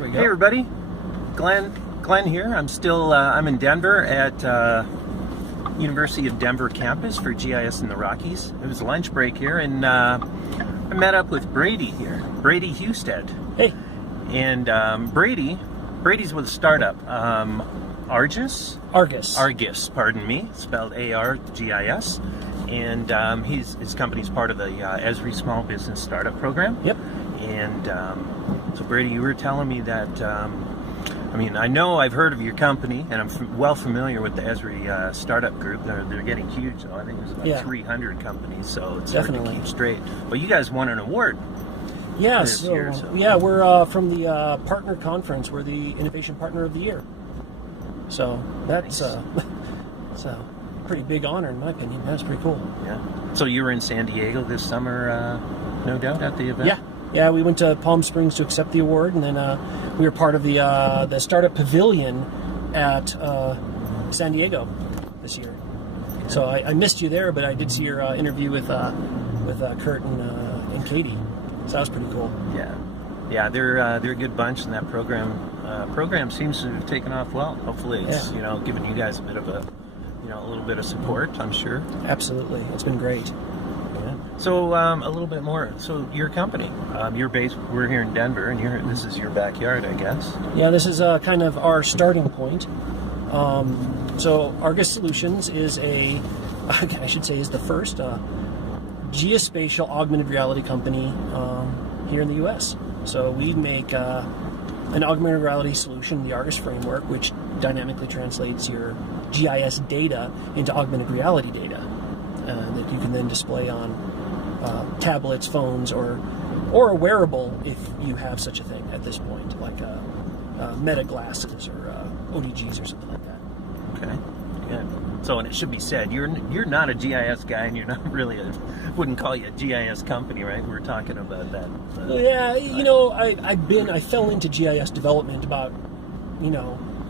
There we go. Hey everybody, Glenn here. I'm in Denver at University of Denver campus for GIS in the Rockies. It was lunch break here, and I met up with Brady here, Brady Hustad. Hey. And Brady's with a startup, Argis, pardon me, spelled A-R-G-I-S. And his company's part of the Esri Small Business Startup Program. Yep. And so Brady, you were telling me that, I mean, I know I've heard of your company, and I'm well familiar with the Esri startup group. They're getting huge. I think there's about 300 companies, so it's hard to keep straight. But you guys won an award. Yeah, yeah, we're from the partner conference. We're the Innovation Partner of the Year. So that's it's a pretty big honor, in my opinion. That's pretty cool. Yeah. So you were in San Diego this summer, no doubt, at the event? Yeah, we went to Palm Springs to accept the award, and then we were part of the Startup Pavilion at San Diego this year. So I missed you there, but I did see your interview with Kurt and Katie. So that was pretty cool. Yeah, they're a good bunch, and that program seems to have taken off well. Hopefully, it's giving you guys a bit of a little bit of support, I'm sure. Absolutely, it's been great. Yeah. So a little bit more. So your company, you're based. We're here in Denver, and this is your backyard, I guess. Yeah, this is kind of our starting point. So Argis Solutions is is the first geospatial augmented reality company here in the U.S. So we make an augmented reality solution, the Argis framework, which dynamically translates your GIS data into augmented reality data that you can then display on tablets, phones, or a wearable if you have such a thing at this point, like Meta glasses or ODGs or something like that. Okay, good. So, and it should be said, you're not a GIS guy, and you're not really wouldn't call you a GIS company, right? We're talking about that. I fell into GIS development about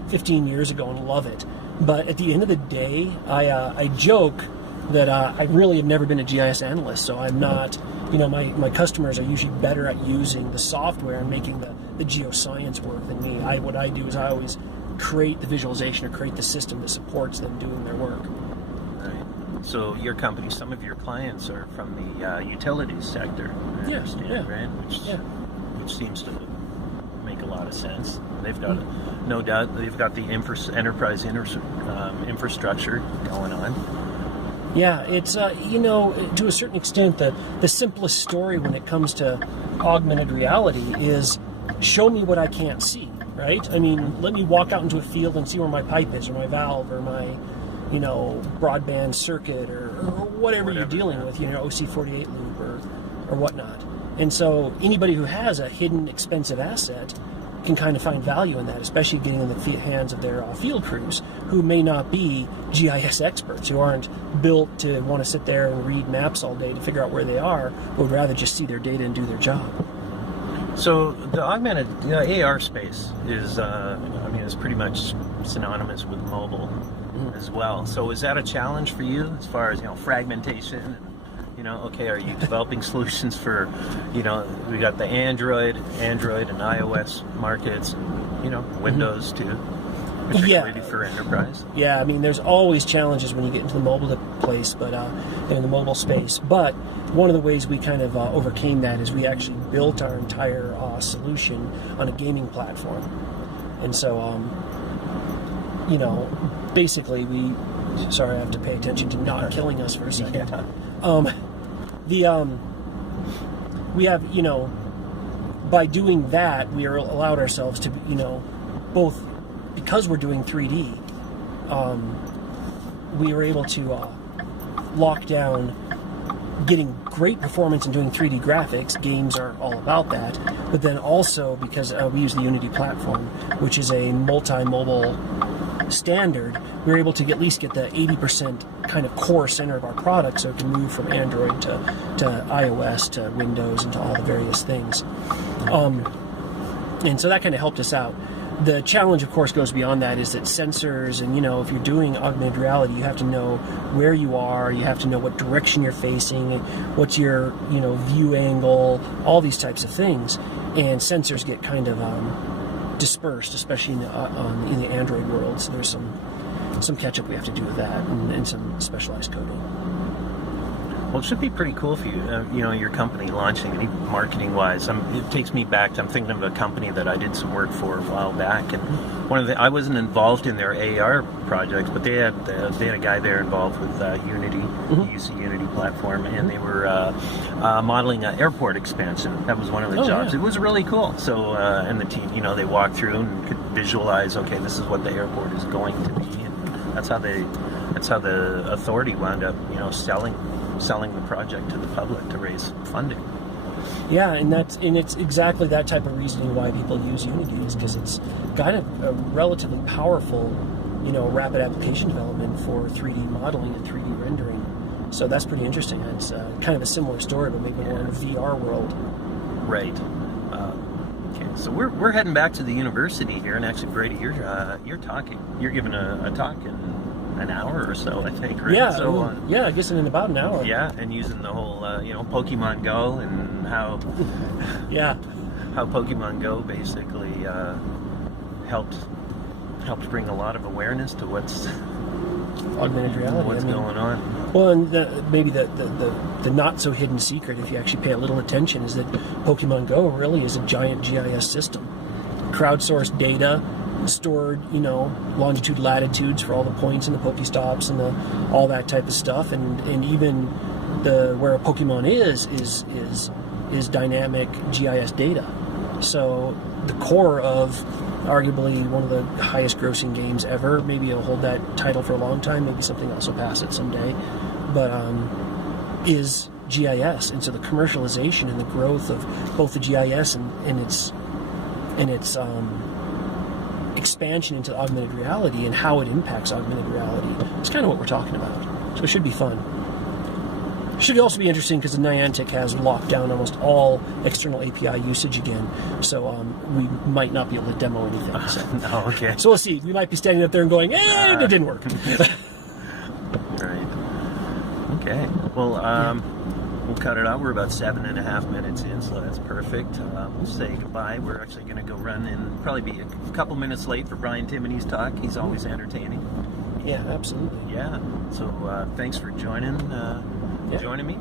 15 years ago and love it. But at the end of the day, I joke that I really have never been a GIS analyst, so I'm not, my customers are usually better at using the software and making the geoscience work than me. What I do is I always create the visualization or create the system that supports them doing their work. Right. So your company, some of your clients are from the utilities sector, I understand, right? Which seems to make a lot of sense. They've got, no doubt, they've got the enterprise infrastructure going on. Yeah, it's, to a certain extent, the simplest story when it comes to augmented reality is show me what I can't see, right? I mean, let me walk out into a field and see where my pipe is, or my valve, or my, broadband circuit, or whatever you're dealing with, OC48 loop or whatnot. And so anybody who has a hidden expensive asset can kind of find value in that, especially getting in the hands of their field crews who may not be GIS experts, who aren't built to want to sit there and read maps all day to figure out where they are, but would rather just see their data and do their job. So the augmented AR space is, is pretty much synonymous with mobile as well. So is that a challenge for you as far as, fragmentation? Are you developing solutions for, we got the Android and iOS markets, and, Windows too, which are ready for enterprise? Yeah, I mean, there's always challenges when you get into the mobile place, but in the mobile space. But one of the ways we kind of overcame that is we actually built our entire solution on a gaming platform. And so, basically sorry, I have to pay attention to not killing us for a second. We have, by doing that, we are allowed ourselves to, both, because we're doing 3D, we were able to lock down getting great performance in doing 3D graphics. Games are all about that. But then also, because we use the Unity platform, which is a multi-mobile standard, we're able to at least get the 80% kind of core center of our product, so it can move from Android to iOS to Windows and to all the various things. And so that kind of helped us out. The challenge, of course, goes beyond that, is that sensors and, if you're doing augmented reality, you have to know where you are, you have to know what direction you're facing, what's your, view angle, all these types of things. And sensors get kind of dispersed, especially in the Android world. So there's some catch up we have to do with that, and some specialized coding. Well, it should be pretty cool for you, your company launching, marketing-wise. It takes me back to, I'm thinking of a company that I did some work for a while back, and I wasn't involved in their AR projects, but they had a guy there involved with Unity. He used the Unity platform, and they were modeling an airport expansion. That was one of the jobs. Yeah. It was really cool. So, and the team, they walked through and could visualize, okay, this is what the airport is going to be, and that's how the authority wound up, selling the project to the public to raise funding. Yeah, and it's exactly that type of reasoning why people use Unity, is because it's got a relatively powerful, rapid application development for 3D modeling and 3D rendering. So that's pretty interesting. It's kind of a similar story, but maybe more in a VR world. Right. Okay. So we're heading back to the university here, and actually, Brady, you're talking. You're giving a talk in an hour or so, I think, right? Yeah, so, I guess in about an hour. Yeah, and using the whole, Pokemon Go, and how Pokemon Go basically helped bring a lot of awareness to what's augmented reality. What's going on? Well, and maybe the not so hidden secret, if you actually pay a little attention, is that Pokemon Go really is a giant GIS system, crowdsourced data, stored, longitude, latitudes for all the points and the Pokestops and all that type of stuff, and even where a Pokemon is dynamic GIS data. So the core of arguably one of the highest grossing games ever, maybe it'll hold that title for a long time, maybe something else will pass it someday, but is GIS. And so the commercialization and the growth of both the GIS and its expansion into augmented reality and how it impacts augmented reality is kind of what we're talking about. So it should be fun. It should also be interesting because the Niantic has locked down almost all external API usage again. So we might not be able to demo anything. So. Oh, okay. So we'll see. We might be standing up there and going, it didn't work. Right. Okay. Well, we'll cut it out. We're about 7.5 minutes in, so that's perfect. We'll say goodbye. We're actually going to go run and probably be a couple minutes late for Brian Timoney's talk. He's always entertaining. Yeah, absolutely. Yeah. So thanks for joining me,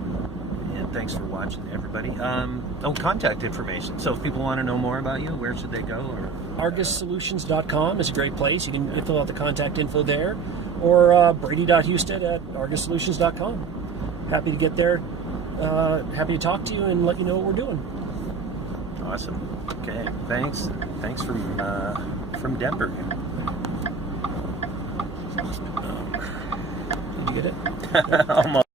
and thanks for watching, everybody. Contact information. So if people want to know more about you, where should they go? Or ArgisSolutions.com is a great place. You can fill out the contact info there, or Brady.Hustad@ArgisSolutions.com. Happy to get there. Happy to talk to you and let you know what we're doing. Awesome. Okay. Thanks. Thanks from Denver. Did you get it? Almost.